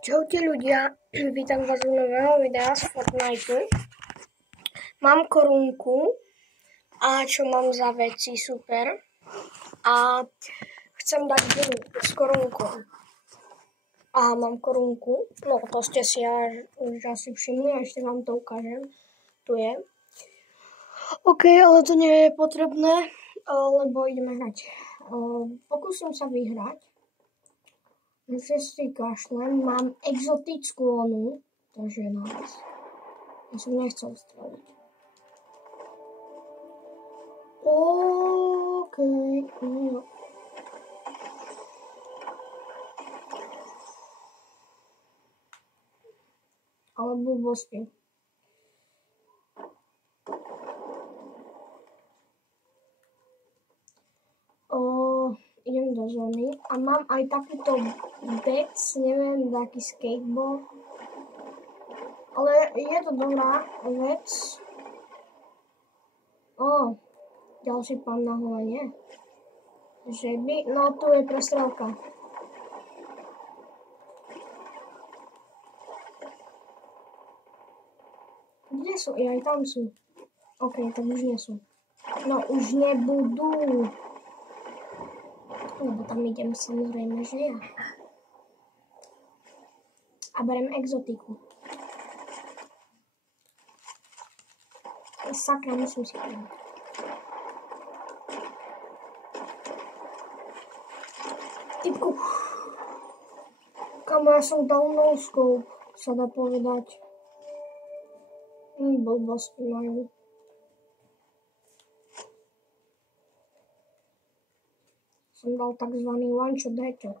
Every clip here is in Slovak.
Čaute ľudia, vítam vás u nového videa z Fortniteu. Mám korunku a čo mám za veci, super. A chcem dať hru s korunkou. Aha, mám korunku, no to ste si už asi všimli a ešte vám to ukážem. Tu je. OK, ale to nie je potrebné, lebo ideme hrať. Pokúsim sa vyhrať. Si kašlem, mám exotickú onu, takže nice. Ja som nechcel streliť. OK, no. Ale blbosti. Idem do zóny a mám aj takúto vec, neviem, taký skateboard. Ale je to dobrá vec. Ďalší pán na hovanie. Že by, no tu je prestrelka. Kde sú? Aj tam sú. OK, tak už nie sú. No už nebudú. Lebo tam idem samozrejme, že ja. A berem exotiku. Sakra, musím si prejsť. Typku. Kamo, ja som dal no scope, sa dá povedať. Blbosti majú. Som dal takzvaný one-shot headshot.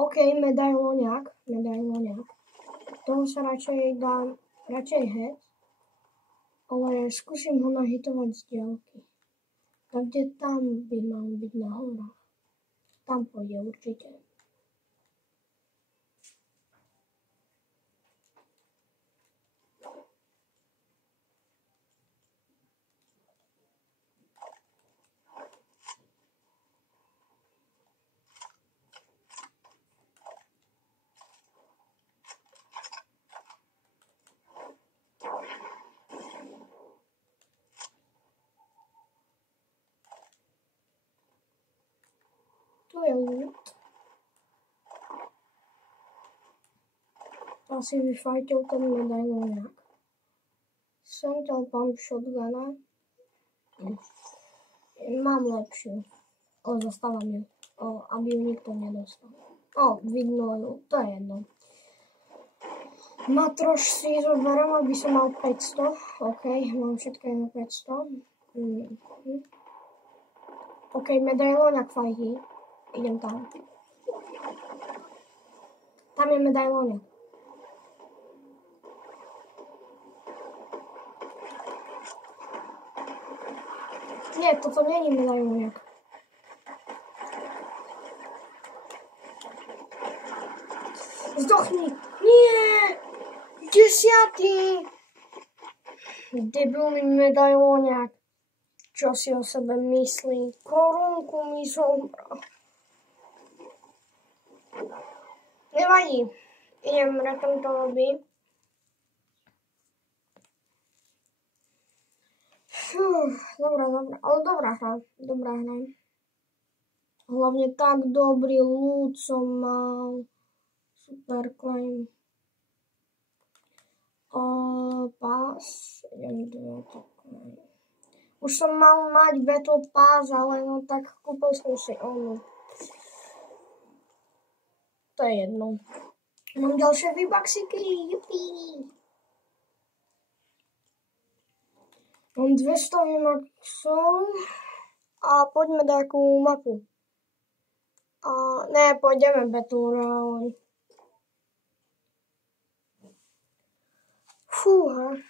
OK, medailoniak. Toho sa radšej dám, head. Ale skúsim ho nahitovať z diaľky. Tak kde tam by mal byť na horách? Tam pôjde určite. Tu je loot. Asi vyfajtil ten medailoniak. Som dal pump shotguna. Mám lepšiu. Zastávam ju. Aby ju nikto nedostal. Vidno ju. To je jedno. Matroš si zoberiem, aby som mal 500. OK, mám všetko na 500. OK, medailoniak fajhy. Idem tam. Tam je medailoniak. Nie, toto nie je medailoniak. Zdochni! Nie! 10. Debilný medailoniak. Čo si o sebe myslí? Korunku mi zobral. Nevadí. Idem retom to lobby. Dobrá, ale dobrá hra. Hlavne tak dobrý loot som mal. Super claim. Pass. Už som mal mať Battle Pass, ale no tak kúpil som si onu. To je jedno. Mám ďalšie V-Bucksíky. Jupi. Mám 200 V-Bucksov a poďme do akú mapu. Ne, pôjdeme Battle Royale. Fúha.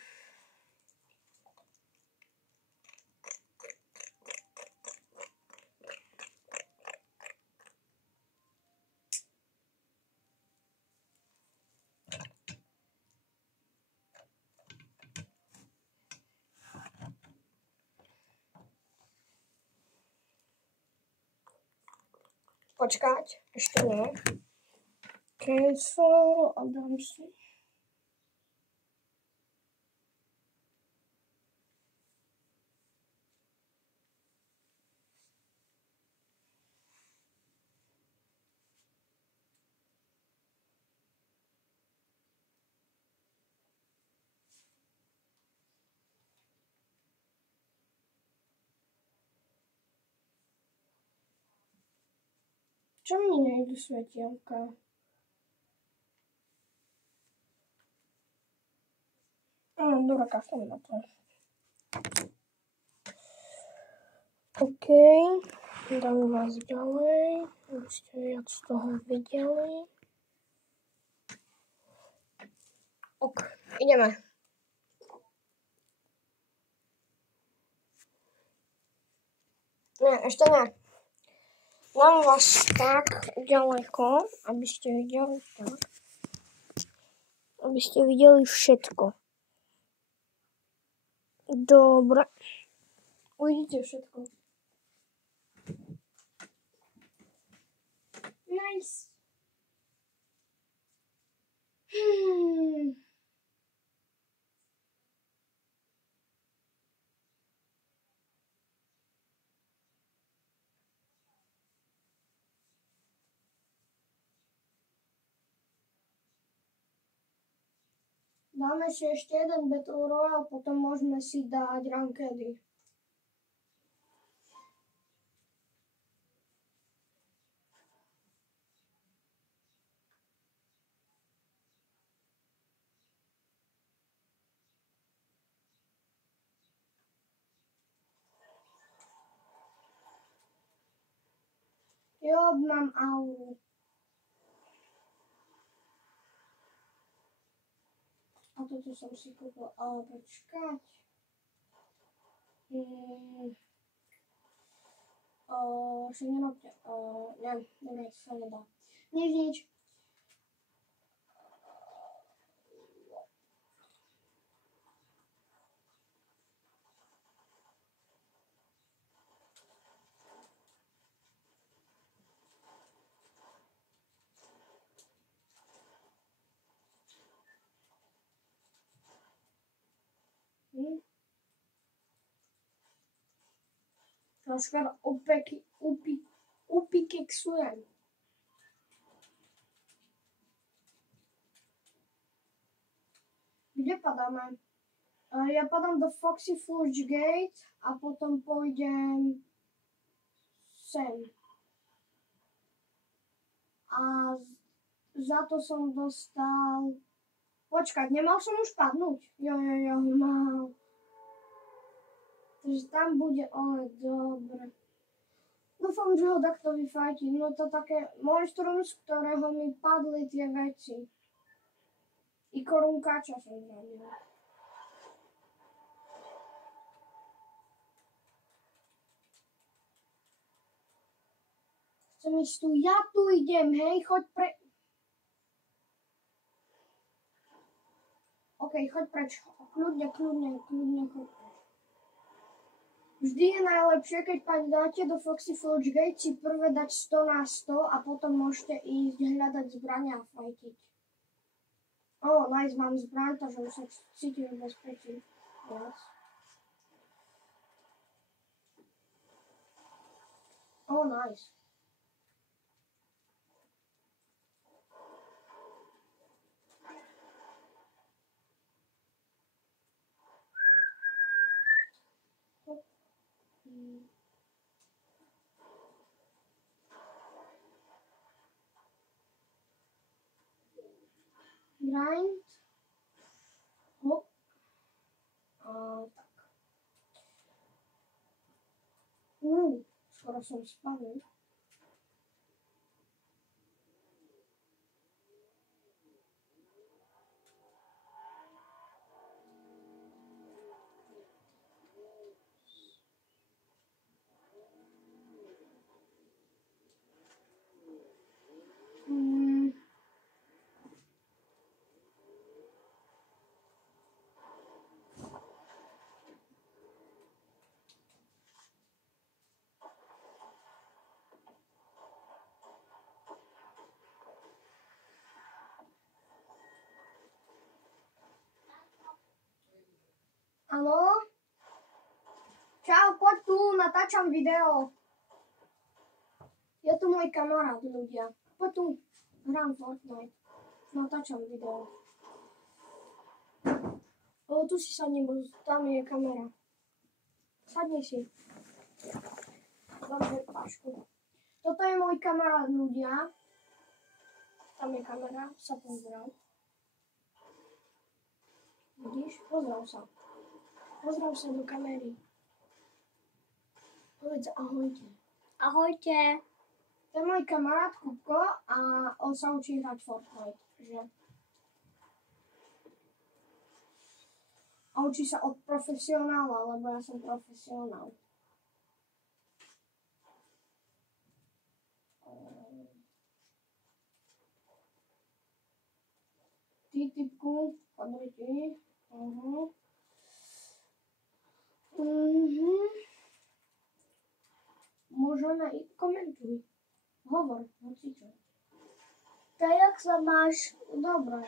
Počkať, ešte nie. Cancel a dám si. Čo mi nejdu svetielka? Dobrá, kašlem na to. OK, dám vás ďalej, aby ste viac z toho videli. OK, ideme. Nie, ešte nie. Dám vás tak ďaleko, aby ste videli tak. Aby ste videli všetko. Dobre. Uvidíte všetko. Nice. Dáme si ešte jeden Battle Royale, potom môžeme si dať rankedy. Jo, mám auru. A toto som si kúpil, ale počkať. Však nerobte. Neviem, dobre, to sa nedá. Nič. Troška upikexujem. Kde padáme? Ja padám do Foxy Forge Gate a potom pôjdem sem. A za to som dostal... Počkať, nemal som už padnúť? Jo, mal. Takže tam bude dobre. Dúfam, že ho takto vyfajtí. No to také monštrum, z ktorého mi padli tie veci. I korunkáča som zabil. Chcem ísť tu, ja tu idem, hej, choď OK, choď preč, kľudne, choď preč. Vždy je najlepšie, keď dáte do Foxy Forge Gate, si prvé dať 100 na 100 a potom môžete ísť hľadať zbrania a fajtiť. Nice, mám zbraň, takže už sa cítim v bezpečí. Yes. Nice. Grind. Hop. Tak. Skoro som spadol. Áno? Čau, poď tu, natáčam video. Je tu môj kamarát, ľudia. Poď tu, hrám Fortnite. Natáčam video. Tu si sadni, bo tam je kamera. Sadni si. Dobre, pášku. Toto je môj kamarát, ľudia. Tam je kamera, sa pozdrav. Vidíš? Pozdrav sa. Pozdrav sa do kamery. Povedz ahojte. Ahojte. To je môj kamarát Kupko a on sa učí hrať Fortnite, že? A učí sa od profesionála, lebo ja som profesionál. Ty, typku, padli ti. Môžeme ísť, komentuj. Hovor, hocičo. Tak jak sa máš? Dobre.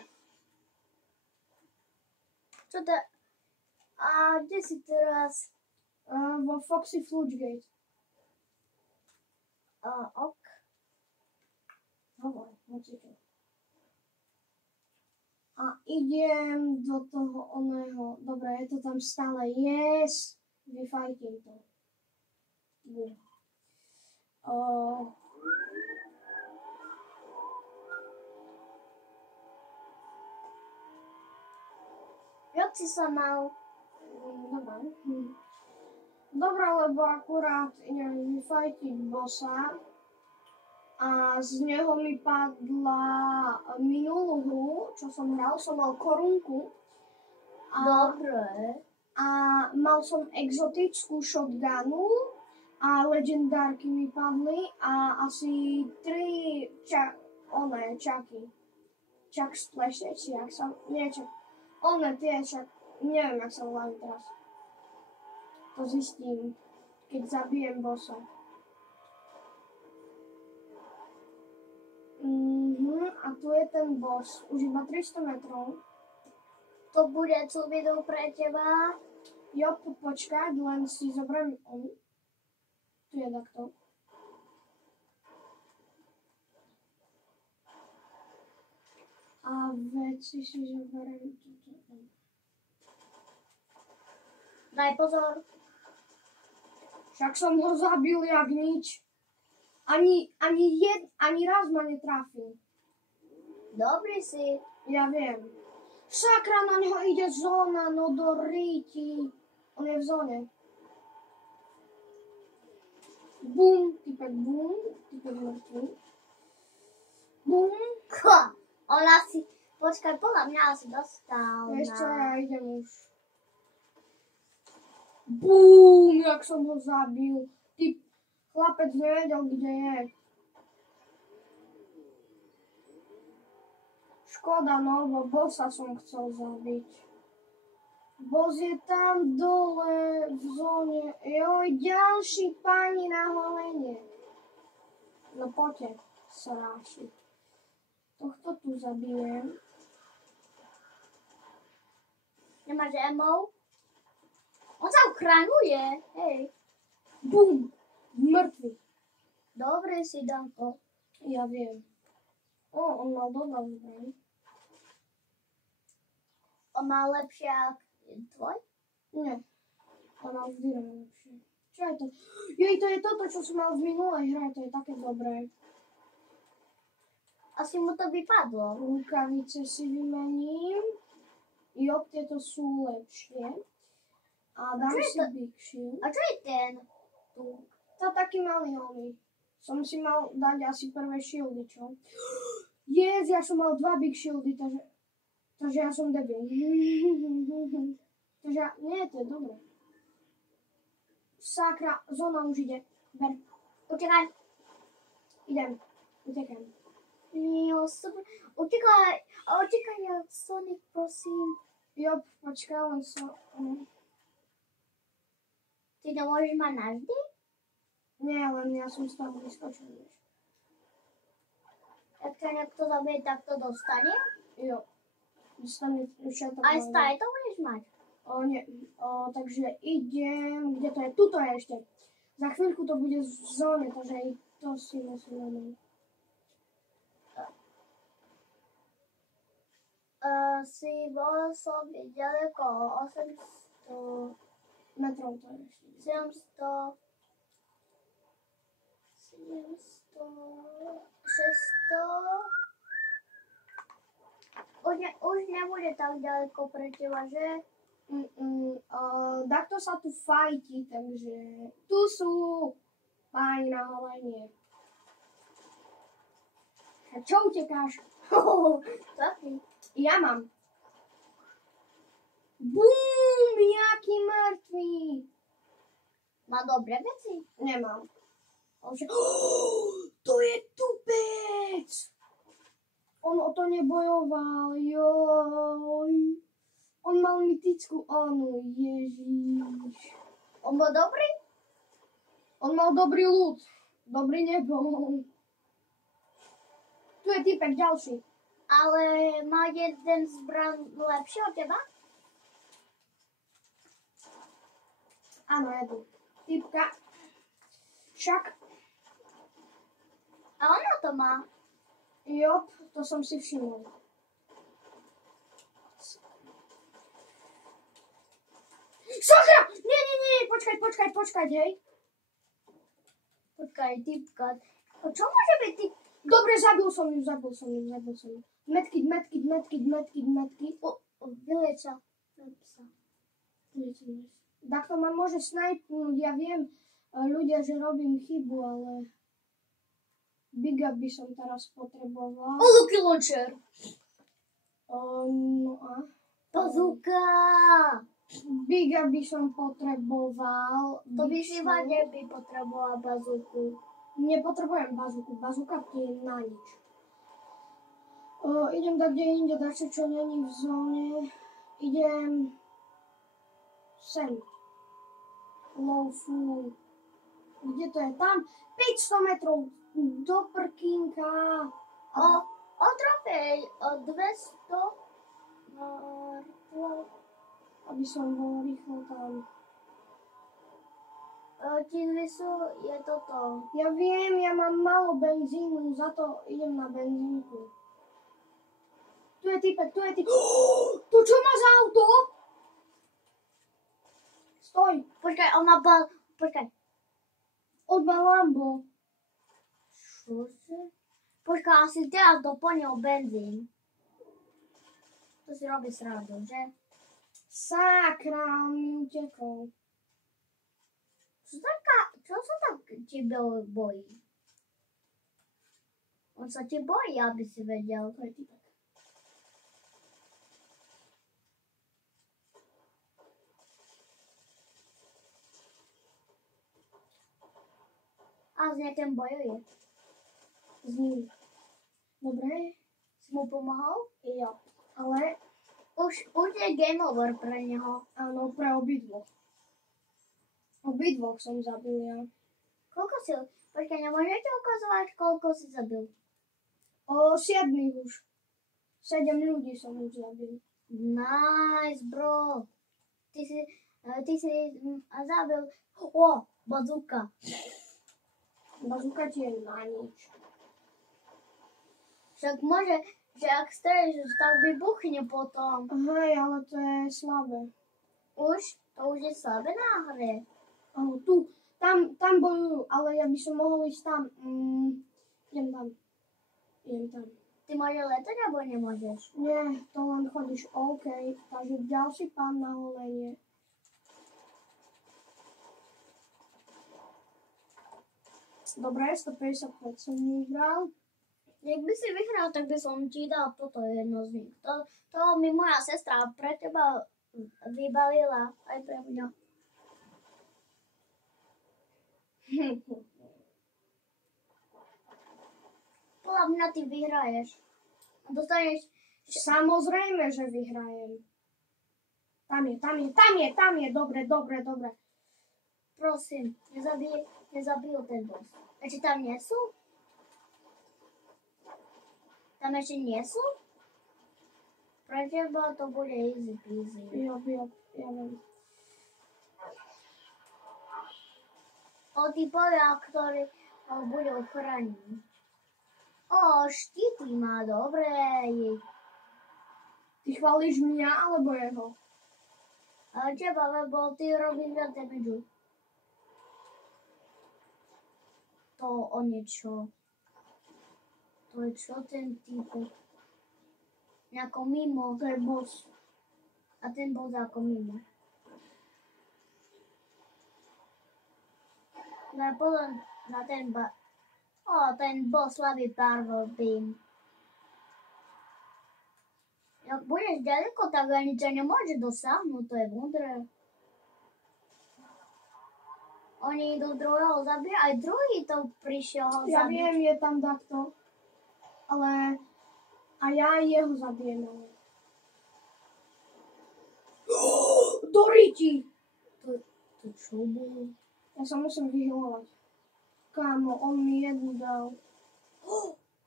Čo to? A kde si teraz? Vo Foxy Fluchgate. Ok. Hovor, hocičo. A idem do toho oného. Dobre, je to tam stále. Yes. Vyfajtím to. Bum. Jak si sa mal? Dobre. Dobre, lebo akurát idem vyfajtiť bossa a z neho mi padla minulú hru, čo som hral, som mal korunku. Dobre. A mal som exotickú shotgunu a legendárky mi padli a asi 3 čaky. Čak splash, či jak sa... Nie, čak... tie čak... Neviem, jak sa volajú teraz. To zistím, keď zabijem bossa. A tu je ten boss. Už iba 300 metrov. To bude celý video pre teba. Jo, počkaj, len si zoberiem on. Tu je takto. A veci si zoberiem toto. Daj pozor. Však som ho zabil jak nič. Ani raz ma netrafil. Dobrý si. Ja viem. Sakra, na neho ide zóna, no do ríti. On je v zóne. Bum, typek mŕtvý. Bum. Ona si, počkaj, podľa mňa asi dostal. Ešte ja idem už. Bum, jak som ho zabil. Ty chlapec nevedel, kde je. Škoda, no, bo bossa som chcel zabiť. Boss je tam dole v zóne. Joj, ďalší páni na holenie. No poďte, sráši. Tohto tu zabijem. Nemáš ammo? On sa uchraňuje, hej. Bum, mŕtvy. Dobre si, Danko. Ja viem. On mal dobrá zbraň. On má lepšie ako tvoj? Nie. On mal vždy najlepšie. Čo je to? Jej, to je toto, čo som mal v minulej hre. To je také dobré. Asi mu to vypadlo. Rukavice si vymením. Jo, tieto sú lepšie. A dám si Big Shield. A čo je ten? To taký malý oný. Som si mal dať asi prvé shieldy, čo? Yes, ja som mal 2 Big Shieldy, takže ja som debil. Takže nie, to je dobré. Sakra, zóna už ide. Ber. Utekaj. Idem. Utekaj. Jo, super. Utekaj, Sonic, prosím. Jo, počkaj, len sa... Ty to môžeš mať navždy? Nie, len ja som z toho vyskočil, vieš. Ak ťa niekto zabije, tak to dostane? Jo. Dostane všetko. Aj stále to budeš mať? Takže idem, kde to je? Tuto je ešte. Za chvíľku to bude v zóne, takže i to si musíme. Si bol som ďaleko 800 metrov to je ešte. 700 600 už nebude tak ďaleko pre teba, že? Takto sa tu fajti, takže tu sú páni na holenie. A čo utekáš? Taký. Ja mám. Bum, jaký mŕtvý. Má dobré veci? Nemám. To je tupec. On o to nebojoval, joj. On mal mytickú, áno, ježiš. On bol dobrý? On mal dobrý ľud. Dobrý nebol. Tu je typek ďalší. Ale má jeden zbran lepší od teba? Áno, je tu. Typka. Však. A ona to má. Jop, to som si všimol. Sakra! Nie, počkať, hej. Počkaj, typka. Čo môže byť typ? Dobre, zabil som ju. Medkit. Vyleča. Takto ma môže snajpnúť, ja viem, ľudia, že robím chybu, ale Big Up by som teraz potreboval. Lucky launcher. No a? Bazooka. Big Up by som potreboval. To by si by potrebovala bazooku. Nepotrebujem bazooku, bazooka ti je na nič. Idem tak kde inde, dačo, čo není v zóne. Idem sem. Low full. Kde to je? Tam 500 metrov do prkínka. O trofej 200. Aby som bol rýchlo tam. Tisíc je toto. Ja viem, ja mám málo benzínu, za to idem na benzínku. Tu je typek. To čo má za auto? Stoj. Počkaj, počkaj. On má Lambo. Čože? Počkaj, asi teraz doplnil benzín. To si robí srandu, že? Sakra, on mi utekol. Čo sa tak tebe bojí? On sa ti bojí, aby si vedel. To je typek. A z niekým bojuje. S ním. Dobre. Si mu pomohol? Jo. Ale Už je game over pre neho. áno, pre obidvoch. Obidvoch som zabil ja. Koľko si... Počkaj, nemôžete ukazovať, koľko si zabil? 7 už. 7 ľudí som už zabil. Nice, bro. Ty si zabil... Bazooka. Bazooka ti je na nič. Však môže, že ak strelíš, tak vybuchne potom. Hej, ale to je slabé. To už je slabé na hre. Áno, tu. Tam bojujú, ale ja by som mohol ísť tam. Idem tam. Ty môžeš letať, alebo nemôžeš? Nie, to len chodíš. OK, takže ďalší pán na holenie. Dobre, 155 som vybral. Ak by si vyhral, tak by som ti dal toto jedno z nich. To mi moja sestra pre teba vybalila aj pre mňa. Podľa mňa ty vyhraješ. A dostaneš... Samozrejme, že vyhrajem. Tam je. Dobre. Prosím, nezabil ten boss. Ešte tam nie sú? Tam ešte nie sú? Pre teba to bude easy peasy. Ja viem. Typovia, ktorí ho budú chrániť. Štíty má dobre. Ty chválíš mňa alebo jeho? Teba, lebo ty robíš viac damage. To o niečo. To je čo ten typ? Nejako mimo. To je boss. A ten boss ako mimo. No a potom na ten ten boss slaví Power Beam. Jak budeš ďaleko, tak ani ťa nemôže dosiahnuť, to je múdre. Oni idú druhého zabíjať, aj druhý to prišiel ho zabiť. Ja viem, je tam takto. Ale... A ja jeho zabijem. Doriti! To čo bolo? Ja sa musím vyhelovať. Kámo, on mi jednu dal.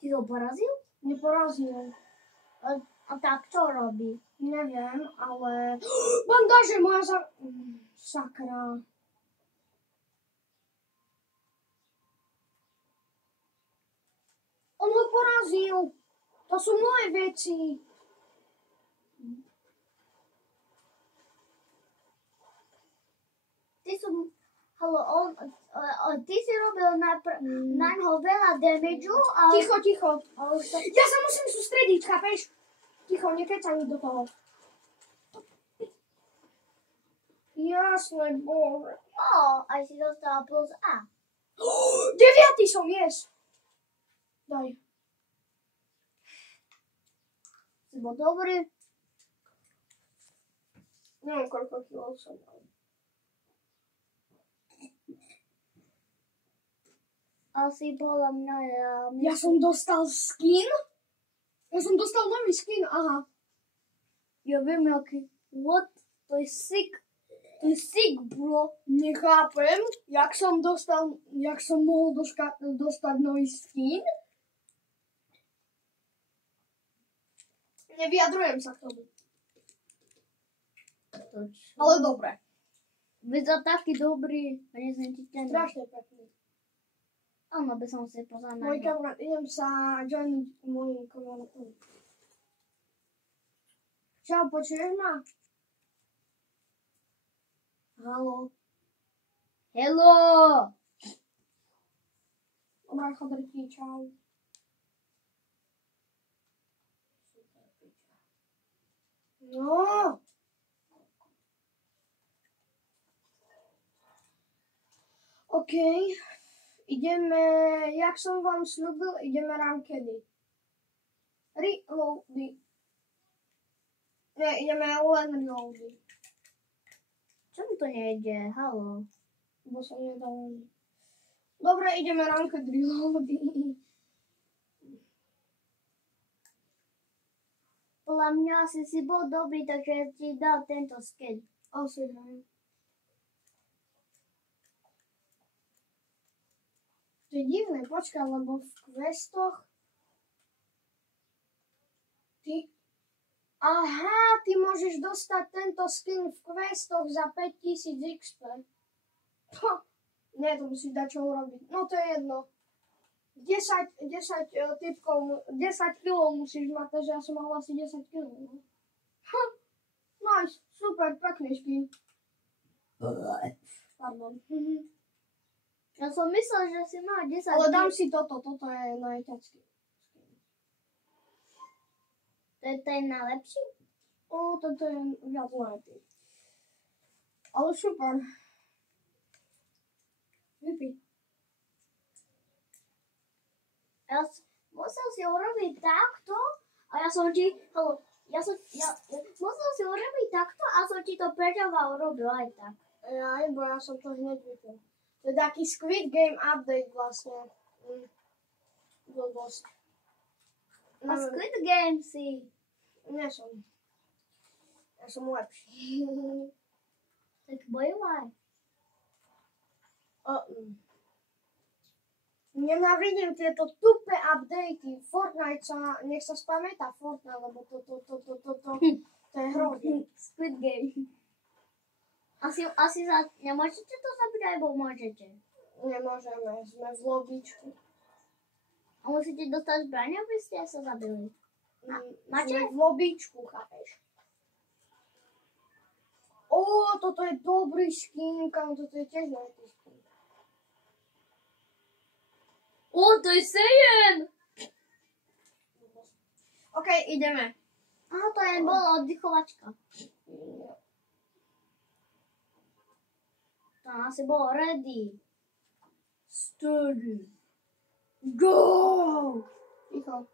Ty ho porazil? Neporazil. A tak čo robí? Neviem, ale... Bandáže moja Sakra. On ho porazil. To sú moje veci. Ty si robil na ňo veľa damageu, ale... Ticho. Ja sa musím sústrediť, chápeš? Ticho, nekecaj mi do toho. Jasné, bože. Aj si dostala plus A. 9. som, yes. Daj. Si bol dobrý. Neviem, koľko kilov som mal. Asi podľa mňa Ja som dostal skin? Ja som dostal nový skin, aha. Ja viem, aký. What? To je sick. To je sick, bro. Nechápem, jak som mohol dostať nový skin. Nevyjadrujem sa k tomu. Ale dobre. Vyzerá taký dobrý. A nezviem ti ten. Strašne pekný. Áno, by som si pozrel na Môj ňo. kamarát, idem sa joiniť môjim kamarátom. Čau, počuješ ma? Haló. Hello! Dobrá, chodrti, čau. No. OK. Ideme, jak som vám slúbil, ideme rankedy. Reloady. Ne, ideme len reloady. Čomu to nejde? Haló. Bo som nedal. Dobre, ideme ranked reloady. Podľa mňa asi si bol dobrý, takže ti dal tento skin. Asi hej. To je divné, počkaj, lebo v questoch ty môžeš dostať tento skin v questoch za 5000 XP. Nie, to musíš dať čo urobiť. No to je jedno. 10 kg musíš mať, takže ja som mal asi 10 kg. Nice, super, pekný skin. Pardon. Ja som myslel, že si mal 10. Ale dám si toto je najťažší. To je ten najlepší? Toto je viac lepší. Ale super. Vypí. Ja musel si urobiť takto a ja som ti... musel si urobiť takto a som ti to preťava urobil aj tak. Bo ja som to hneď vypil. To je taký Squid Game update vlastne. Blbosť. A Squid Game si... Nie som. Ja som lepší. Tak bojovať. Nenávidím tieto tupé updaty. Fortnite nech sa spamätá Fortnite, lebo to To je hrozné. Squid Game. Asi sa nemôžete to zabiť, alebo môžete? Nemôžeme, sme v lobičku. A musíte dostať zbraň, aby ste sa zabili. Máte? Sme v lobičku, chápeš? Toto je dobrý skin, kam toto je tiež veľký skin. To je Saiyan! OK, ideme. Aha, to jen bola oddychovačka. To asi bolo ready. Steady. Go! Ticho.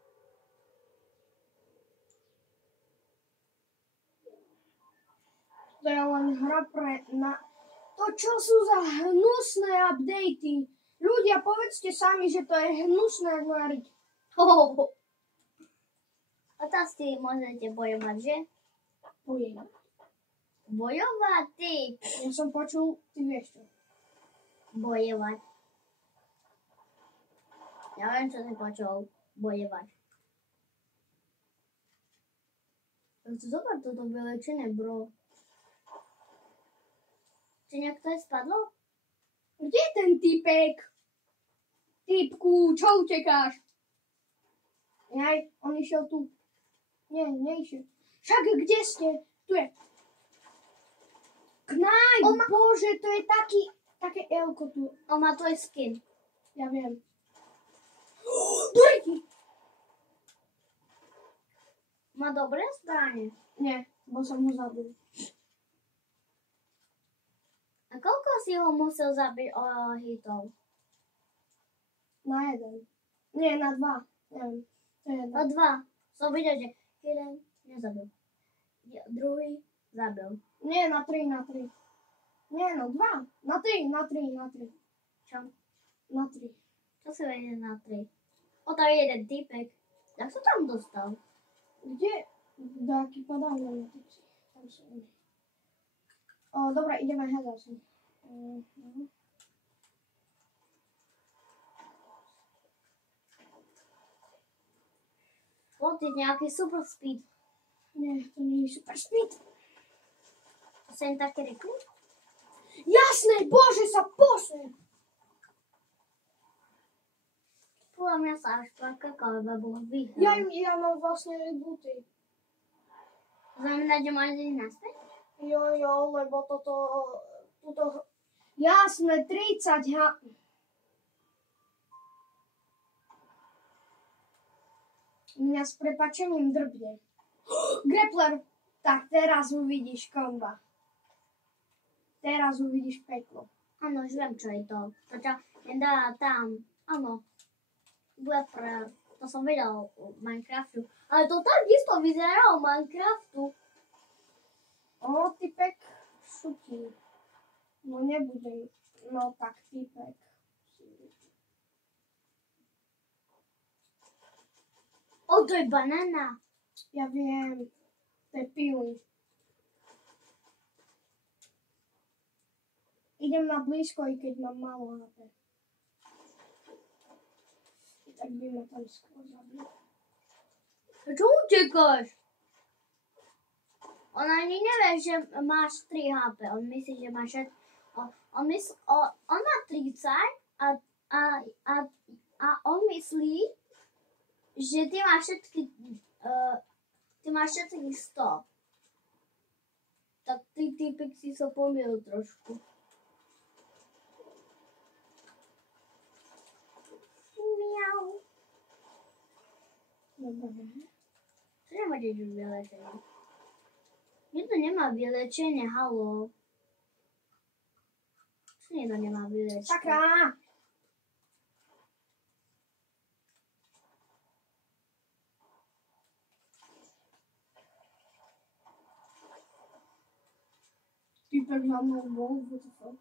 To je len hra pre na... To čo sú za hnusné updaty? Ľudia, povedzte sami, že to je hnusné hriť. A teraz si môžete bojovať, že? Bojovať. Bojovať, ty. Ja som počul, ty vieš čo. Bojovať. Ja viem, čo si počul. Bojovať. Zober toto vylečené, bro. Či nejak to je spadlo? Kde je ten typek? Typku, čo utekáš? Jaj, on išiel tu. Nie, neišiel. Však kde ste? Tu je. Knaj, bože, to je také elko tu. On má tvoj skin. Ja viem. Dojdi! Má dobré zbranie. Nie, bo som ho zabil. A koľko si ho musel zabiť hitov? Na jeden. Nie, na dva. Neviem. To je Na dva. Som videl, že jeden nezabil. Druhý zabil. Nie, na tri. Nie, no dva. Na tri. Čo? Na tri. Čo si vedie na 3? Tam je jeden typek. Jak sa tam dostal? Kde? Dáky padám, tam sú oni. Dobre, ideme hľadať si. Ty nejaký super speed. Nie, to nie je super speed. To sa im také rýchlo? Jasné, bože, sa posun! Podľa mňa sa až prakakal, lebo vyhral. Ja mám vlastne rebooty. Znamená, že máš ísť naspäť? Jo, lebo toto... Jasné, 30 Mňa s prepačením drbne. Grappler! Tak teraz uvidíš komba. Teraz uvidíš peklo. Áno, už viem, čo je to. To ťa nedá tam. Áno. Grappler. To som videl v Minecraftu. Ale to takisto vyzeralo v Minecraftu. Typek šutí. No nebudem. No tak typek. To je banana. Ja viem. To je pilý. Idem na blízko, i keď mám málo HP. Tak by ma tam skôr zabil. Čo utekáš? On ani nevie, že máš 3 HP. On myslí, že máš... On má 30 a on myslí, že ty máš všetkých 100. Tak ty typek si sa pomýlil trošku. Miau. Dobre. Čo nemáte už vylečenie? Nikto nemá vylečenie, haló. Čo nikto nemá vylečenie? Sakra! Typek za mnou bol, what the fuck?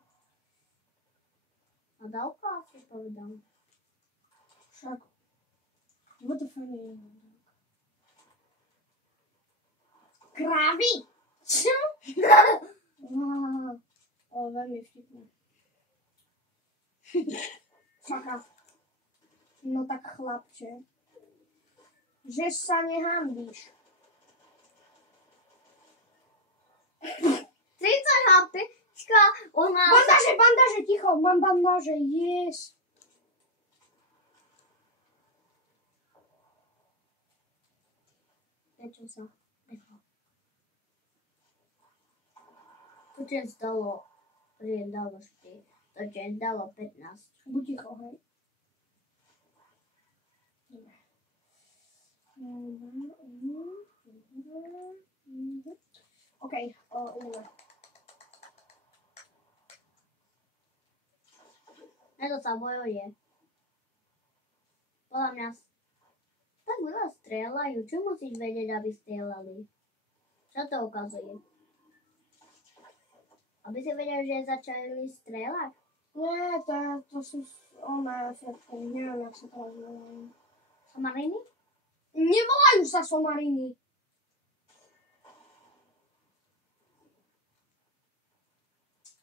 A dálko asi povedal. Však. What the fuck je? Krávy! Čo? Veľmi vtipné. Čaká. No tak chlapče. Že sa nehambíš. Ona... Bandáže, ticho, mám bandáže, yes. Prečo sa nechal? To Jens dalo 4, to Jens dalo 15. Buď ticho, hej. OK, ideme. Na to sa bojuje. Podľa mňa tak veľa strieľajú. Čo musíš vedieť, aby strieľali? Čo to ukazuje? Aby si vedel, že začali strieľať? Nie, to sú oné efekty, neviem, jak sa to volajú. Somariny? Nevolajú sa somariny.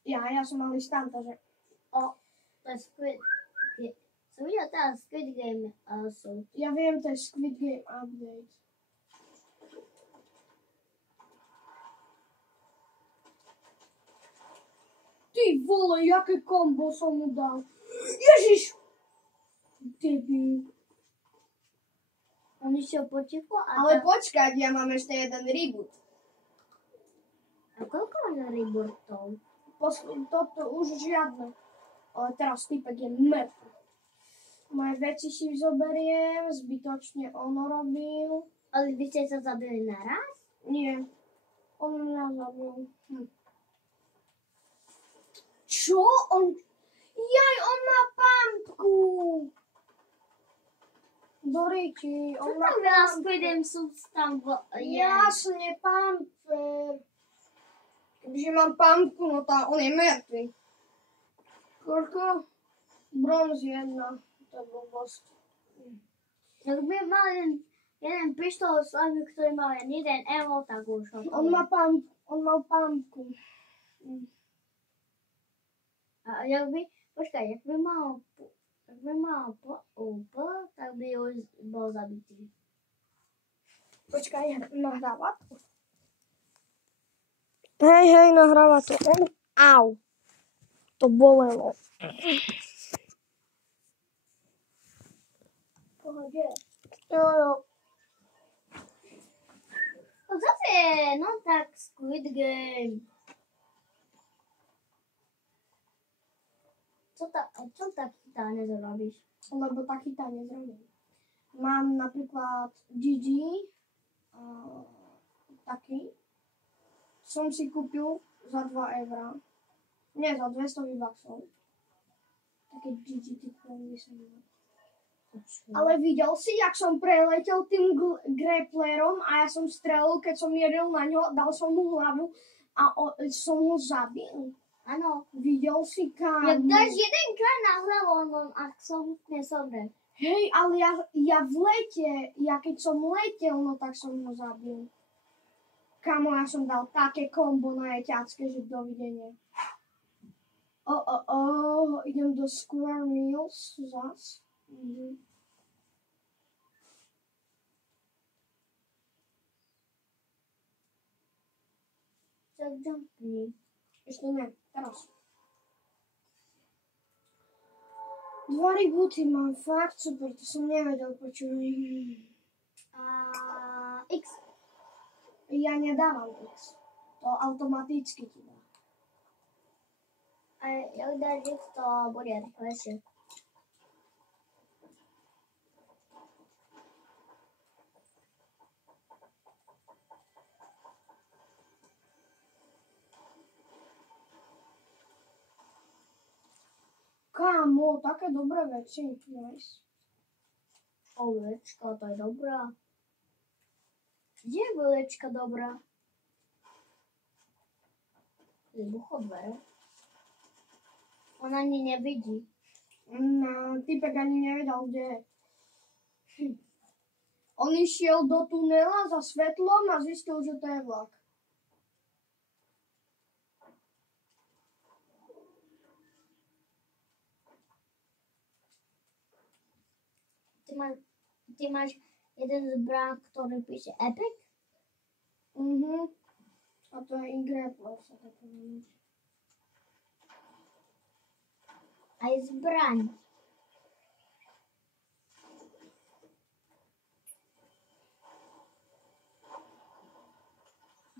Ja som mal stan, takže... To je Squid Game. Som videl teraz Squid Game sú. Ja viem, to je Squid Game update. Ty vole, jaké kombo som mu dal. Ježiš! Debil. On išiel potichu a... Ale počkať, ja mám ešte jeden reboot. A koľko máš rebootov? Toto už žiadne. Ale teraz typek je mŕtvy. Moje veci si zoberiem, zbytočne ono robil. Ale vy ste sa zabili naraz? Nie. On mňa zabil. Čo? On má pumpku. Doriti, on má Čo veľa pumpku. Squid Game sú tam Jasne, pumper. Kebyže mám pumpku, no tá on je mŕtvy. Koľko? Bronz 1. To je blbosť. Tak by mal jeden pištol slavy, ktorý mal len jeden emo, tak už On mal pumpku. A jak by, počkaj, jak by mal UP, tak by už bol zabitý. Počkaj, nahráva to? Hej, nahráva to. Au. To bolelo. Pohode. Jo. No zase, no tak Squid Game. Čo taký tanec robíš? Lebo taký tanec robím. Mám napríklad GG, taký. Som si kúpil za 2 eurá. Nie, za 200 baxov. Také GG typové vysadové. Ale videl si, jak som preletel tým grapplerom a ja som strelil, keď som mieril na ňo, dal som mu hlavu a som ho zabil. Áno. Videl si, kámo. Jak dáš jedenkrát na hlavu, on absolútne somre. Hej, ale ja v lete, keď som letel, no tak som ho zabil. Kámo, ja som dal také kombo na jeťacké, že dovidenia. Idem do Square Meals zas. Tak jumpni. Ešte ne, teraz. 2 rebooty mám, fakt super, to som nevedel počuť. X. Ja nedávam X. To automaticky ti dá. A jak dáš X, to bude rýchlejšie. Kámo, také dobré veci. Nice. Ovečka, to je dobrá. Kde je ovečka dobrá? Vybuchlo dvere. Ona ani nevidí. Typek ani nevedel, kde je. On išiel do tunela za svetlom a zistil, že to je vlak. Ty máš jeden zbrán, ktorý píše Epic? A to je Ingrid, sa tak poviem. Aj zbraň.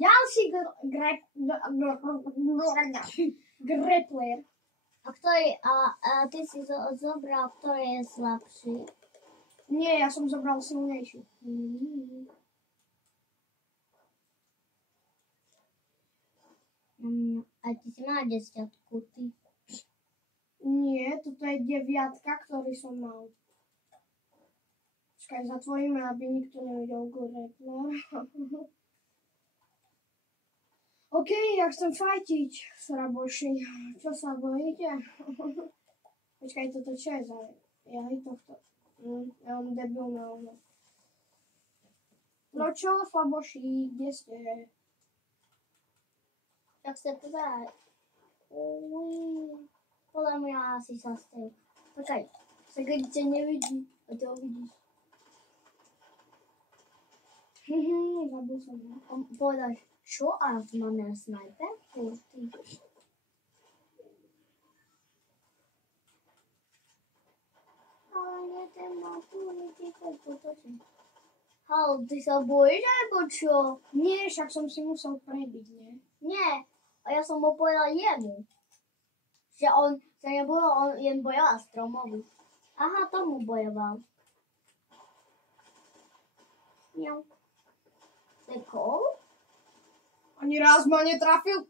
Ďalší grappler. A ty si zobral, ktorý je slabší. Nie, ja som zobral silnejšiu. A ty si mal 10, ty. Nie, toto je 9, ktorý som mal. Počkaj, zatvoríme, aby nikto nevidel grappler. OK, ja chcem fajtiť, sraboši. Čo sa bojíte? Počkaj, toto čo je za... Ja aj tohto. Ja mám debilného. No čo, slaboši, kde ste? Tak sa pozeraj. Podľa mňa asi sa stej. Počkaj, sa keď ťa nevidí, a ty ho vidíš. Zabil som. Povedal, čo? A tu máme sniper? Ale nie, ten má tu potočný. Halo, ty sa bojíš, alebo čo? Nie, však som si musel prebiť, nie? Nie, a ja som mu povedal jemu. Že on sa nebojal, on jen bojoval stromovi. Aha, tomu bojoval. Mňau. To je kol? Ani raz ma netrafil.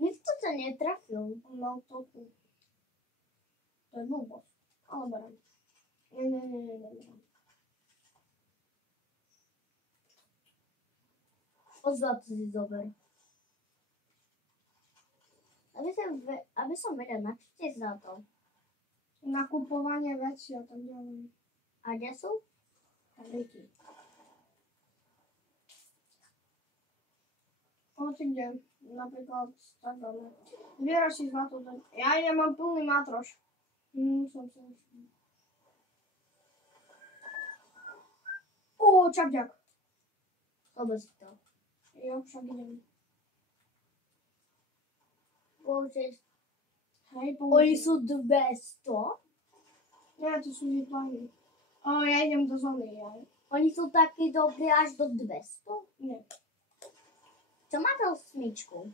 Nikto ťa netrafil. No to tu. To je blbosť. Ale berem. Nie. Pozvat si zober. Aby som vedel, na čo ti za to? Nakupovanie veci a tak ďalej. A kde sú? Ryti. Hoci kde. Napríklad takhle. Zbieraš si zlato. Ja nemám plný matroš. Som sa už... Čapďak. Kobe si to. Jo, však idem. Použiť. Hej, Oni sú 200? Nie, to sú vyplany. Ja idem do zóny, ja. Oni sú takí dobrí až do 200? Nie. Čo máte osmičku?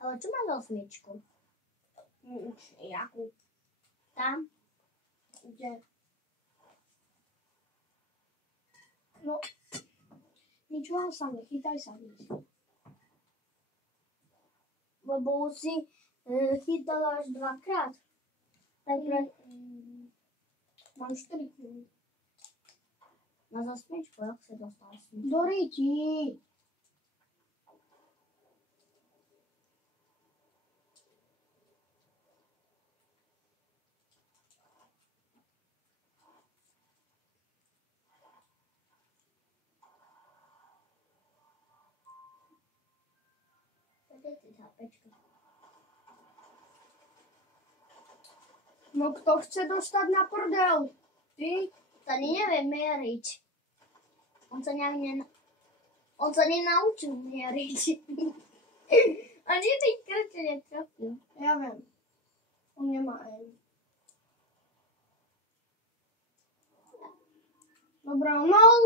Ale čo máte osmičku? Jakú? Tam? Kde? No, ničoho sa nechytaj sa nič. Lebo už si chytala až 2-krát. Takže Mám 4 kg. na zasmičku, jak sa dostal osmičku? Do ryti. No kto chce dostať na prdel? Ty? To neviem meriť. On sa nenaučil meriť. Ani tej krče netrafil. Ja viem. On nemá aim. Dobre, on mal...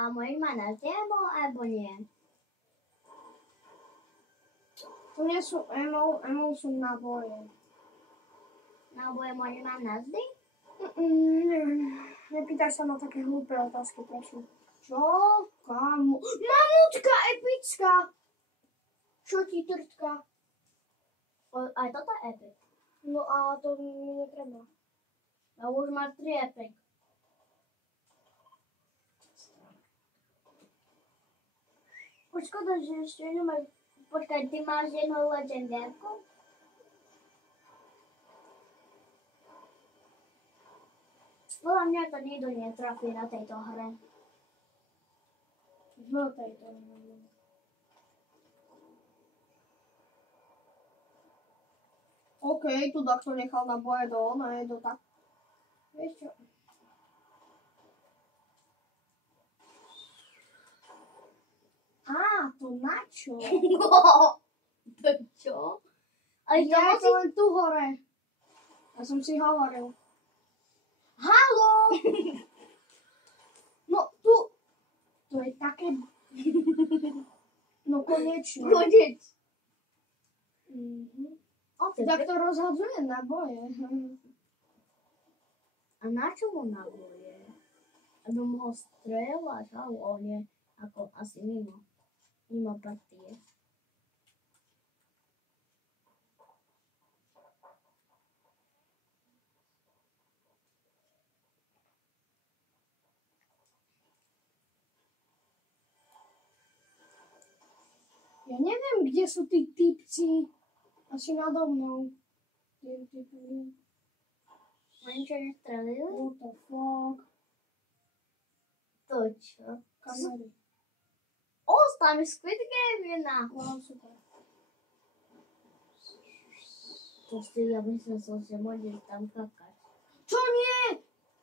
A môj má na zemo, alebo nie? To nie sú emo sú náboje. Náboje môj má nazdy? Nepýtaj sa na také hlúpe otázky, prosím. Čo? Kamo? Mamutka epická! Čo ti trtka? Aj toto je epic. No a to mi netreba. A už máš 3 epic. Škoda, že ešte nemaj... Počkaj, ty máš jednu legendárku? Podľa mňa to nikto netrafí na tejto hre. V tejto hre. OK, tu takto nechal na boje do tak. Vieš čo? Á, to na čo? No, to čo? Ale to Ja musí... to len tu hore. Ja som si hovoril. Haló! No tu... To je také... No konečne. Konec. Mhm. Tak Tak to rozhadzuje na boje. A na čo mu naboje? Aby mohol strieľať, alebo nie, ako asi mimo partie. Ja neviem, kde sú tí typci. Asi nado mnou. Oni čo nestrelili? What the fuck? To čo? Kamery. O, tam je Squid Game jedna. No, super. To si, ja by som sa môže tam kakať. Čo nie?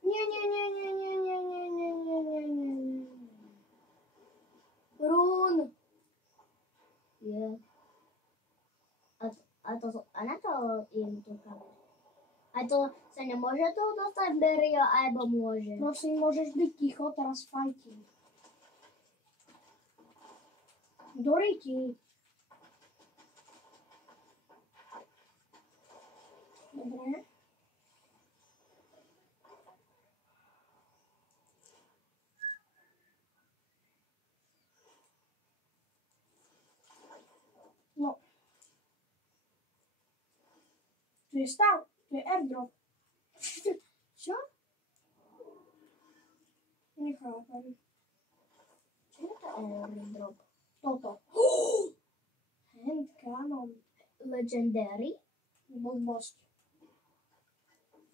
Nie. Rún. Je. A na to je tu kamer. A to sa nemôže toho dostať Berio, alebo môže? Prosím, môžeš byť ticho, teraz fighting. Doriti. Dobre. No. Tu je stav, tu je airdrop. Čo? Nechápam. Čo je to airdrop? Toto. Hand cannon. Legendary? Blbosť.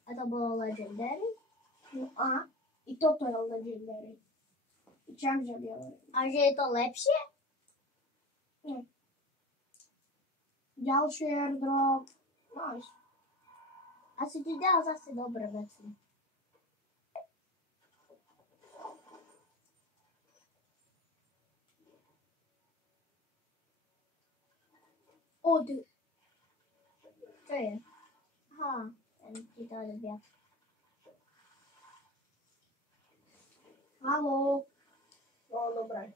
A to bolo legendary? No a i toto je legendary. Čakže biele. A že je to lepšie? Nie. Ďalší airdrop. Nice. Asi ti dal zase dobré veci. Čo je? Aha, ten ti to viac. Haló. No, dobré.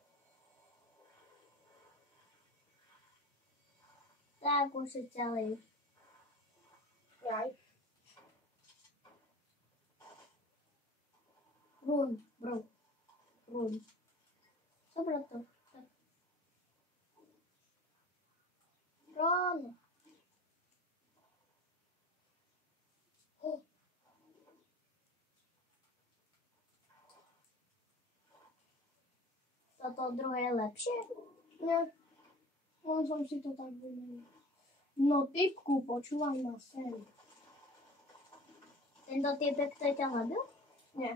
Tak už je celý. Jaj. Run. Dobre to. Run. Toto druhé je lepšie? Nie. Len som si to tak vymenil. No typku, počúvaj ma sem. Tento typek, ktorý ťa nabil? Nie.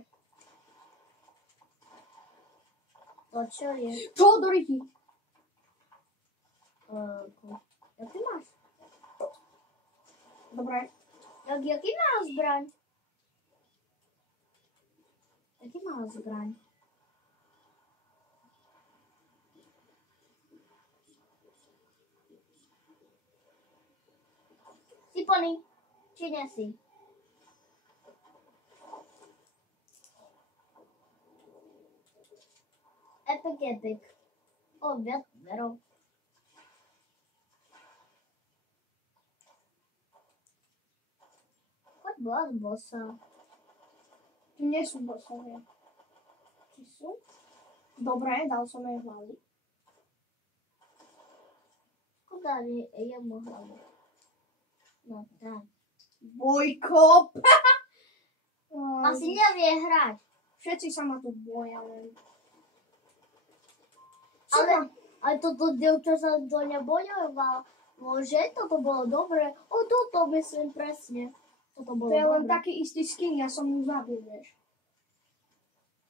To čo je? Čo, Doriti? Jaký máš? Dobre. Jaký máš zbraň? Jaký máš zbraň? Si plný? Či nie si? Epic. O, viac verov. Choď boss bossa. Tu nie sú bossovia. Či sú? Dobre, dal som jej hlavy. Škoda, že je mohla. No tak. Bojko! Asi nevie hrať. Všetci sa ma tu boja len. Ale toto dievča sa to nebojovalo. Že toto bolo dobre. O, toto myslím presne. Toto bolo To je len dobre. taký istý skin, ja som ju zabil, vieš.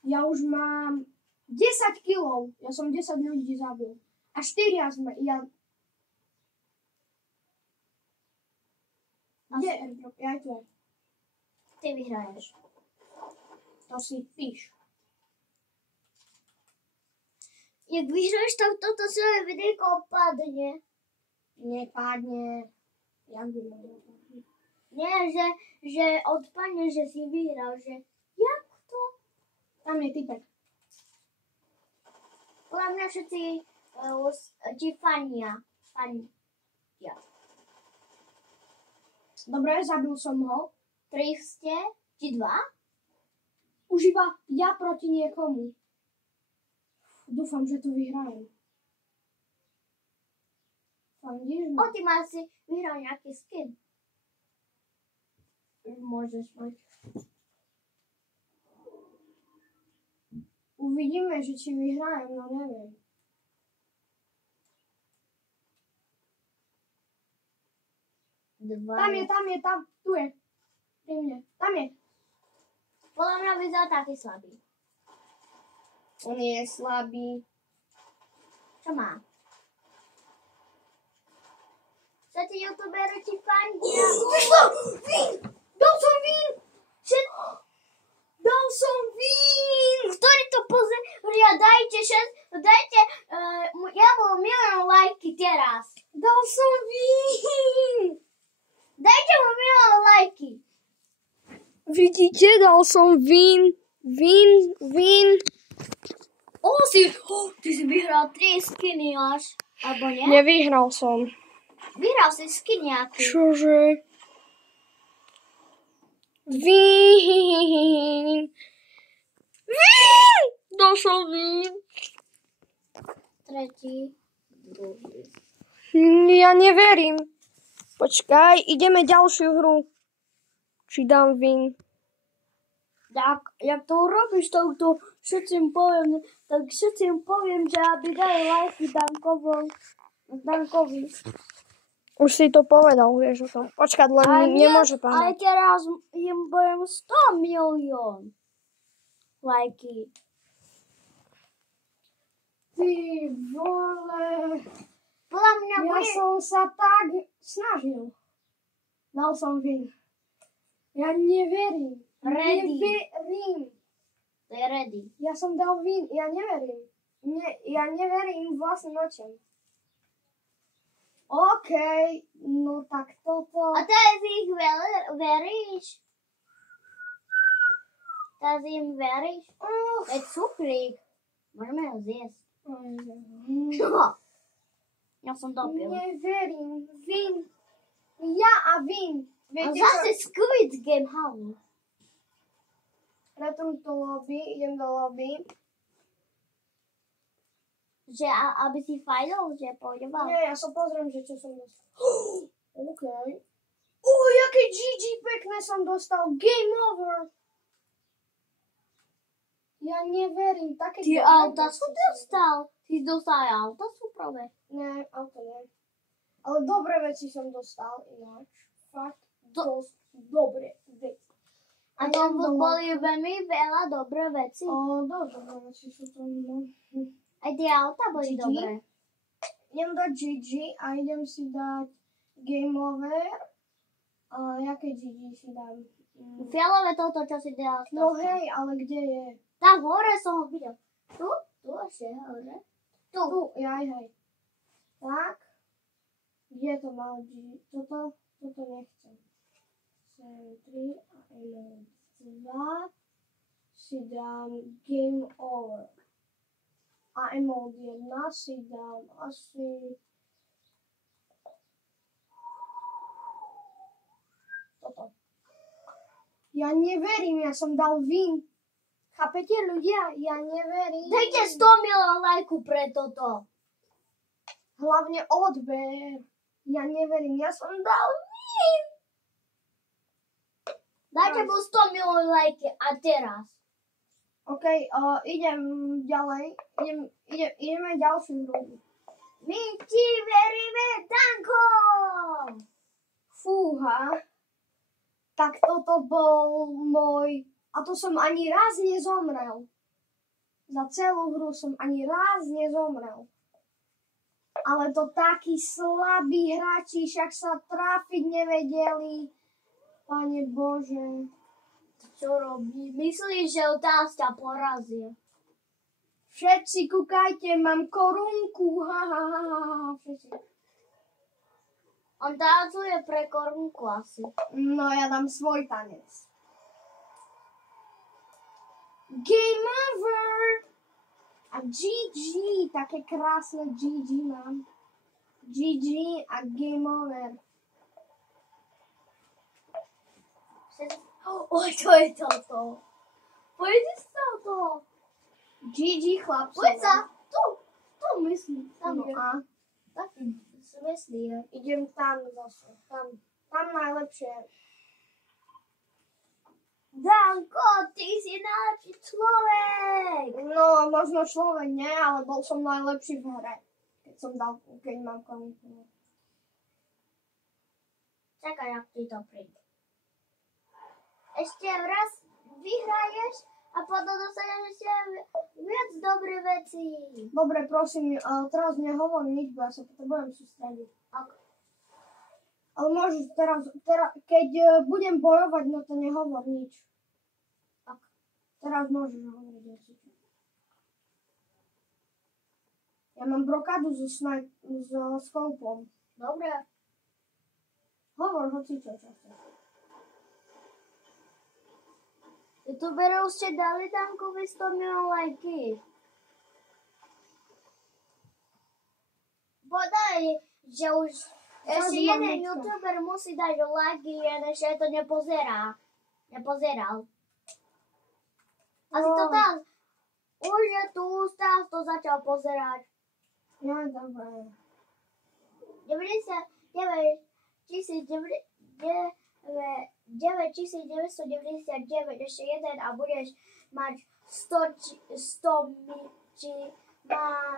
Ja už mám 10 kilov. Ja som 10 ľudí zabil. A 4 sme. Kde je airdrop? Ja tu je. Ty vyhraješ. To si píš. Jak vyhráš, tak toto celé videjko padne. Nepadne. Jak by mohlo padnúť? Nie, že odpadne, že si vyhral, že jak to? Tam je typek. Podľa mňa všetci ti fania. Dobre, zabil som ho. 3 ste? Či 2? Už iba ja proti niekomu. Dúfam, že to vyhrajem. Fandíš mi? Ty máš si vyhral nejaký skin. Môžeš mať. Uvidíme, že či vyhrajem, no neviem. Tam je. Tu je. Pri mne. Tam je. Podľa mňa vyzerá taký slabý. On je slabý. Čo má? Všetci youtuberi ti fandia. Dal som vín! Dal som vín! Ktorí to pozeria, dajte ja mu milión lajky teraz. Dal som vín! Dajte mu milión lajky. Vidíte, dal som vín. Vín. Ty si vyhral 3 skiny až. Alebo nie? Nevyhral som. Vyhral si skin nejaký. Čože? Vín! Dal som vín. 3. Ja neverím. Počkaj, ideme ďalšiu hru. Či dám vín. Tak, jak to urobíš, tak to všetkým poviem, že aby dali lajky Dankovi. Už si to povedal, vieš o tom. Počkať, len nemôže Ale pána. teraz im budem 100 milión lajky. Ty vole. Podľa mňa Ja som sa tak snažil. Dal som vín. Ja neverím. Ready. Neverím. To je ready. Ja som dal vín. Ja neverím. Ja neverím vlastným očom. OK, no tak toto. A teraz ich veríš? Teraz im veríš? To je cukrík. Môžeme ho zjesť. Ja som dopil. Neverím. Vín. Ja a vín. A Viete zase Squid Game halu. Return to lobby. Idem do lobby. Že aby si fajdol, že pôjdeval. Nie, ja sa pozriem, že čo som dostal. OK. Jaké GG pekné som dostal. Game over. Ja neverím. Také Ty auta sú dostal. Ty dostal aj auta sú prvé. Ne, auto nie. Ale dobré veci som dostal ináč. Fakt dosť dobré veci. A tam boli veľmi veľa dobré veci. Dosť dobré veci sú to. Aj tie auta boli GG? dobré. Idem dať GG a idem si dať Game Over. Jaké GG si dám? Fialové toto, čo si delal. No hej, ale kde je? Tam hore som ho videl. Tu ešte hore. Tu. Hej. Tak. Kde to mal GG? Toto nechcem. 3 a 2 si dám Game Over. A Emote 1 si dám asi toto. Ja neverím, ja som dal vín. Chápete ľudia? Ja neverím. Dajte 100 milión lajku pre toto. Hlavne odber. Ja neverím, ja som dal vín. Dajte mu 100 milión lajky a teraz. OK, idem ďalej. Ideme ďalšiu hru. My ti veríme, Danko! Fúha. Tak toto bol môj... A to som ani raz nezomrel. Za celú hru som ani raz nezomrel. Ale to takí slabí hráči, však sa trafiť nevedeli. Pane Bože. Čo robí? Myslíš, že otázka porazí? Všetci kúkajte, mám korunku. Ha, ha, ha, ha, všetci. On tancuje pre korunku asi. No ja dám svoj tanec. Game over. A GG, také krásne GG mám. GG a game over. To je toto. Pojdi sa to. GG chlapci. Poď sa. Tu myslím. Tam No je. a Taký smyslí je. idem tam zase. Tam najlepšie. Danko, ty si najlepší človek. No, možno človek nie, ale bol som najlepší v hre. Keď mám korunku. Čakaj, ak ti to príde. Ešte raz vyhraješ a potom dostaneš ešte viac dobré veci. Dobre, prosím, teraz nehovor nič, bo ja sa potrebujem sústrediť. Ale môžeš teraz, keď budem bojovať, no to nehovor nič. Teraz môžeš hovoriť asi. Ja mám brokádu so skopom. Dobre. Hovor, hoci čo chceš. Youtuberi už ste dali Dankovi 100 milión lajky. Podaj, že už ešte jeden youtuber musí dať lajky, jeden ešte to nepozeral. Asi to tam, už je tu, stále to začal pozerať. Ja, dobre. 9999 ešte jeden a budeš mať 100 či má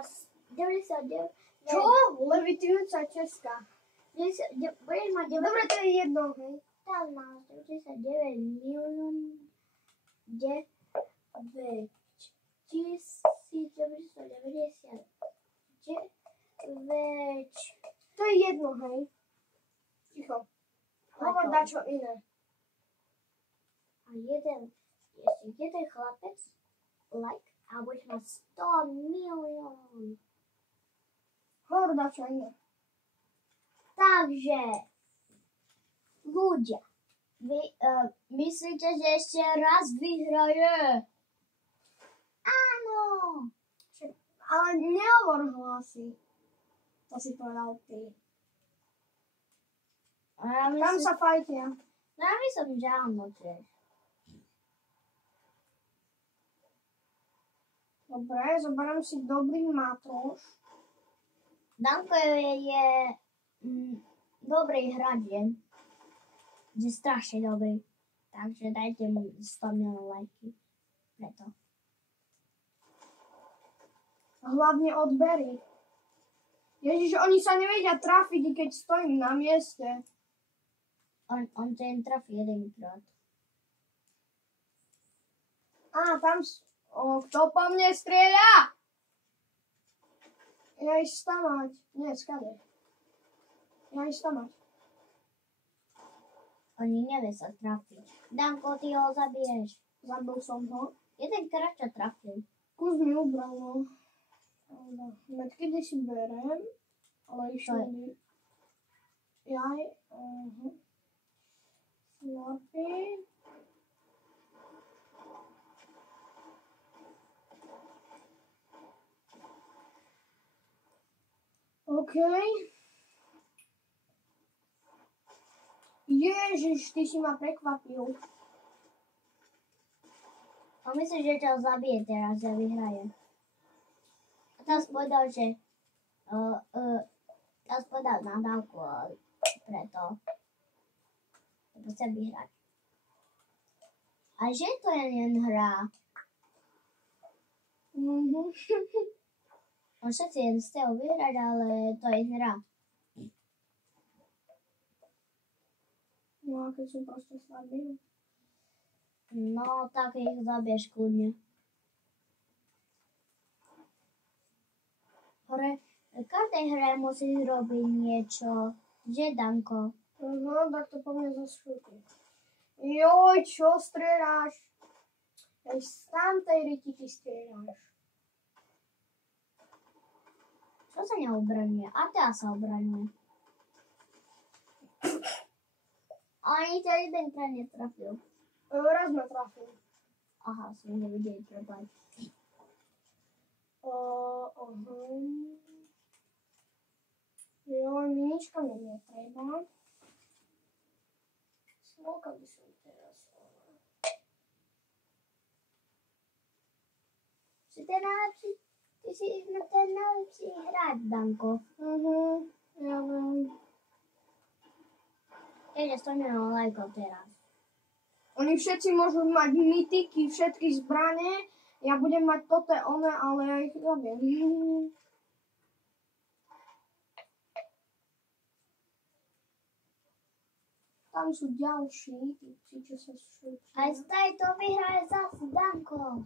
99. Čo? Levitujúca česká. Budeš mať 9. Dobre, to je jedno, hej. Tam má 99 milión 999. To je jedno, hej. Ticho. Hovor dačo iné. A ešte jeden chlapec like a budeš mať 100 milión. Hovor dačo iné. Takže, ľudia, vy myslíte, že ešte raz vyhraje? Áno. Ale nehovor hlasy. To si povedal ty. A ja Tam myslím, sa fajtia. no ja myslím, že áno tiež. Dobre, zoberiem si dobrý matroš. Danko je dobrý hradie. Je strašne dobrý. Takže dajte mu 100 milión lajky. Preto. Hlavne odbery. Ježiš, oni sa nevedia trafiť, i keď stojím na mieste. On ten trafí jedenkrát. Á, tam... kto po mne strieľa? Ja ísť stamať. Nie, skade. Ja ísť stamať. Oni nevie sa trafiť. Danko, ty ho zabiješ. Zabil som ho. Jedenkrát ťa trafil. Kus mi ubral, no. Metky si berem, ale išlo mi... Jaj, Slapy. OK. Ježiš, ty si ma prekvapil. A myslím, že ťa zabije teraz, že vyhraje. A teraz povedal, že... teraz povedal nadávku, preto... Lebo chce vyhrať. A že to je len hra. On všetci jen chcel vyhrať, ale to je hra. No a keď som proste slabý. No, tak ich zabiješ kľudne. V každej hre musíš robiť niečo. Že, Danko? Tak to po mne zašúti. Joj, čo strieľaš? Aj z tamtej ryti ty strieľaš. Čo sa neobraňuje? A teraz sa obraňuje. Ani ťa jedenkrát netrafil. Raz ma trafil. Aha, som nevidel, prepáč. Jo, minička mi netreba. Smolka by som teraz... Si ten najlepší, ty si ten najlepší hráč, Danko. Ja viem. Keď to nemám lajkov teraz. Oni všetci môžu mať mytiky, všetky zbrane. Ja budem mať toto, ale ja ich neviem. Tam sú ďalší, tí, čo sa šúčia. Aj staj to vyhraje zase, Danko.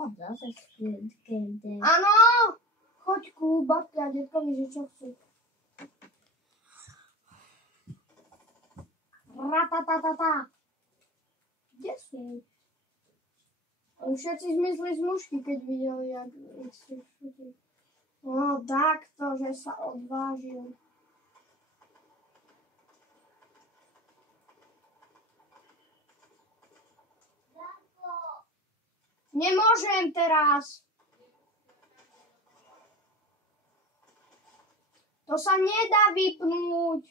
Zase Squid Game. Áno! Choď ku babke a detkovi, že čo chcú. Ratatatata. Kde sú? Oni všetci zmizli z mušky, keď videli, jak si šutí. No takto, že sa odvážil. Nemôžem teraz. To sa nedá vypnúť.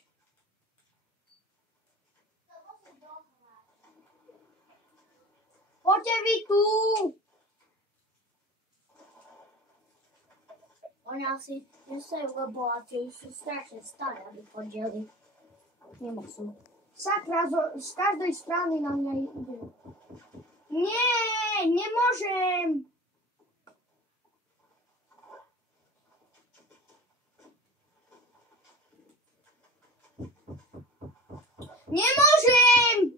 Poďte vy tu. Oni asi nestajú, lebo tie sú strašne staré, aby chodili. Nemôžu. Sakra, z každej strany na mňa ide. Nie, nemôžem. Nemôžem.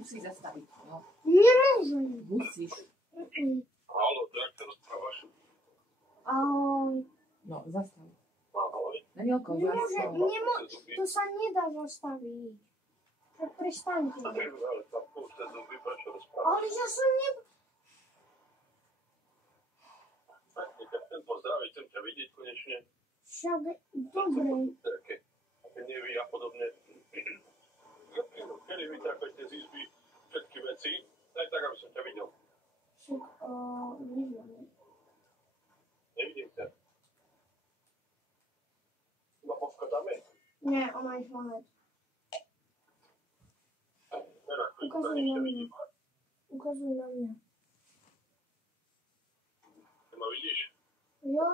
Musíš zastaviť, no. Nemôžem. Musíš. Haló, jak sa rozprávaš? Ahoj. No, zastav. Ahoj. Danielko, zastav. To sa nedá zastaviť. Tak prestaňte. Ale tam puste zuby, prečo rozprávaš? Ale ja som Tak, ťa chcem pozdraviť, chcem ťa vidieť konečne. Však dobre. Také nevy a podobne. Kedy vyťahujete z izby všetky veci, aj tak, aby som ťa videl. Však, nevidím. Nevidím ťa. Iba Bovka tam je. Nie, ona ich má hned. Ukazuj na mňa. Ukazuj na mňa. Ty ma vidíš? Jo.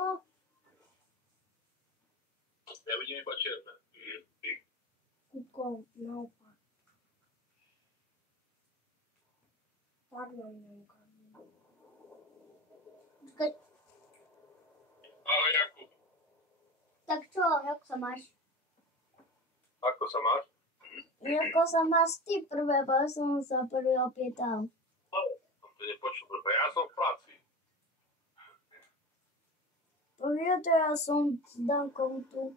Ja vidím iba čierne. Kúko, naopak. Tak na mňa ukazuj. Ahoj, Jakub. Tak čo, jak sa máš? Ako sa máš? Ako sa máš ty prvé, bo som sa prvý opýtal. Som to nepočul, pretože ja som v práci. Poviete, ja som s Dankom tu.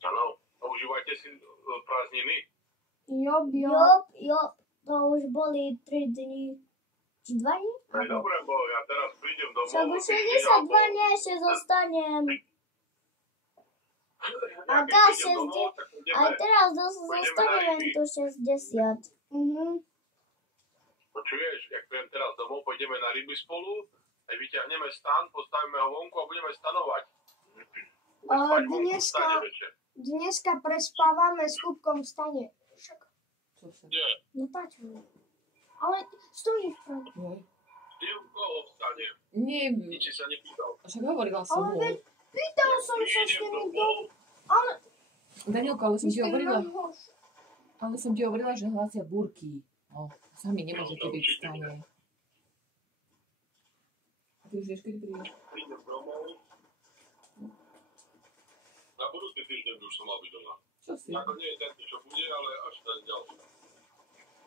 Áno, užívajte si prázdniny. Jop, to už boli 3 dni. Či 2 dni? Aj dobre, bo ja teraz prídem domov. Však už 62 dní ešte zostanem. A teraz 60. Aj teraz zostanem tu 60. Počuješ, jak prídem teraz domov, pôjdeme na ryby spolu, aj vyťahneme stan, postavíme ho vonku a budeme stanovať. Dneska prespávame s Kúbkom v stane. Však. Čo sa? Nie. Natáčame. Ale stojíš tam. Ty u koho v stane? Nie, Nič si sa nepýtal. však hovorila som Ale mu. veď pýtal som sa s nimi Ale... Danielko, ale som Vy ti ste hovorila, najhorší. ale som ti hovorila, že hlásia búrky. No, sami nemôžete byť v stane. A ty už vieš, kedy prídeš? Prídem domov. Na budúci týždeň by už som mal byť doma. Čo si? Ako nie je ten, čo bude, ale až ten ďalší.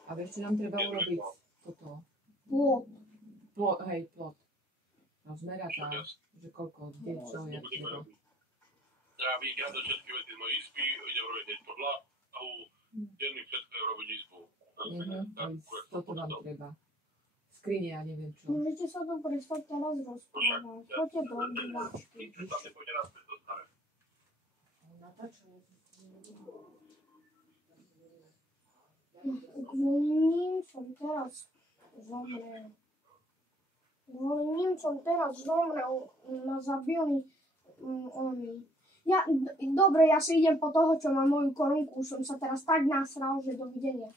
A vieš, čo nám treba urobiť? Toto. Plot. plot. Rozmerať a že koľko, kde, čo, jak treba. Treba vychádzať všetky veci z mojej izby, idem robiť hneď podľa a u jedných všetko robiť izbu. Toto vám treba. Skrine a neviem čo. Môžete sa to prestať teraz rozprávať. Choďte do obývačky. Tam nepôjde naspäť do staré. Kvôli ním som teraz zomrel. Ma zabili oni. Dobre, ja si idem po toho, čo má moju korunku. Už som sa teraz tak nasral, že dovidenia.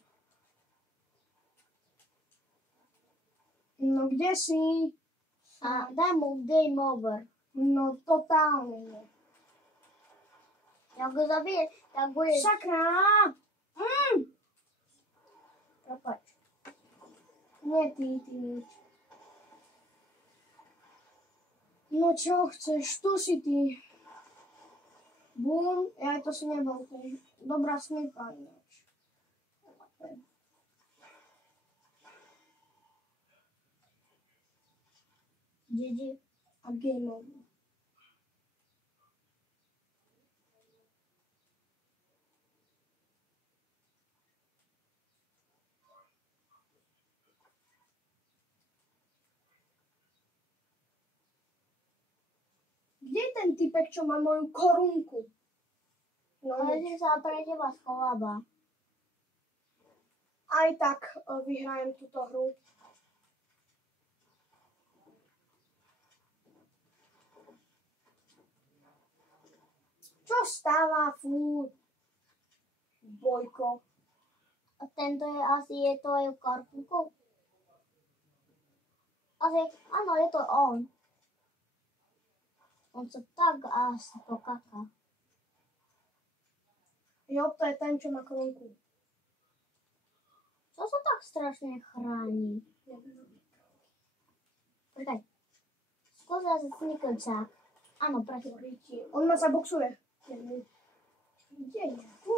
No kde si? A daj mu game over. No totálne nie. Jak go zabije, tak bude... Sakra! Prepač. Nie ty nič. No čo chceš? Tu si ty. Bum, ja to si nebol. To je dobrá snipa ináč. GG. A game over. Kde je ten typek, čo má moju korunku? No Ale nič. si sa pre teba schováva. Aj tak vyhrajem túto hru. Čo stáva furt? Bojko. A tento je asi je tvoju korpunku? Asi, áno, je to on. On sa tak asi pokaká. Jo, to je ten, čo má korunku. Čo sa tak strašne chráni? Počkaj. Skús zase snikľčák. Áno, prečo? On ma zaboxuje. Kde je? Tu.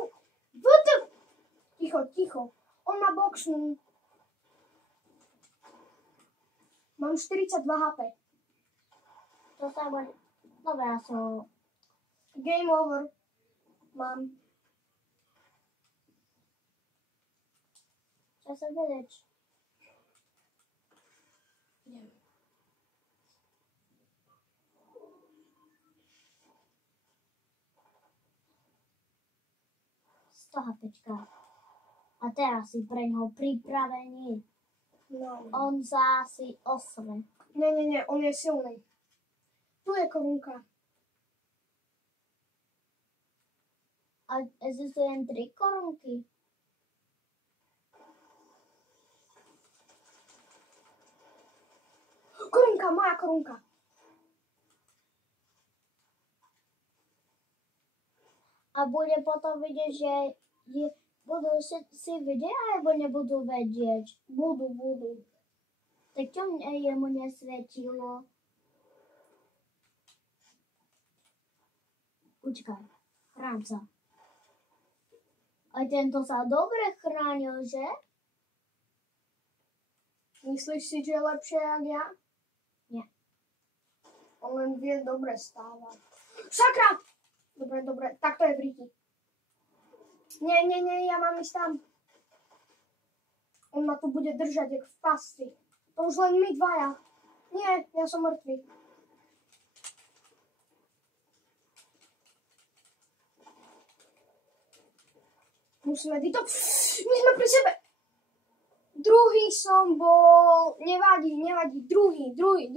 Ticho. On ma boxnú. Mám 42 HP. To sa bude... Dobre, ja som... Game over. Mám. Čo sa vedieť? Neviem. HPčka. A teraz si pre ňoho pripravený. No. On sa asi osve. Nie, on je silný. Tu je korunka. A existujú len 3 korunky. Korunka, moja korunka. A bude potom vidieť, že budú si vedieť, alebo nebudú vedieť? Budú. Tak čo jemu nesvedčilo? Počkaj, chrán sa. A tento sa dobre chránil, že? Myslíš si, že je lepšie, jak ja? Nie. On len vie dobre stávať. Sakra! Dobre, tak to je Briti. Nie, ja mám ísť tam. On ma tu bude držať, jak v pasci. To už len my dvaja. Nie, ja som mŕtvy. Musíme to. My sme pri sebe. Druhý som bol. Nevadí. Druhý.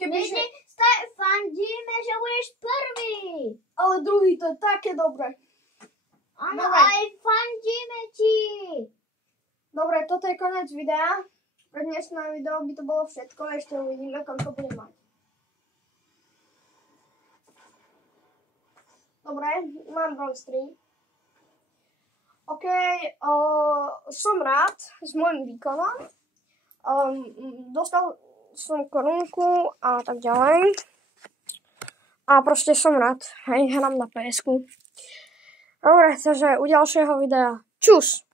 Kebyže... Fandíme, že budeš prvý. Ale druhý, to je také dobré. Áno, Dobre. aj fandíme ti. Dobre, toto je koniec videa. Pre dnešné video by to bolo všetko. Ešte uvidíme, koľko bude mať. Dobre, mám bronze 3. OK, som rád s môjim výkonom. Dostal som korunku a tak ďalej. A proste som rád. Hej, hrám na PS-ku. Dobre, takže u ďalšieho videa. Čus!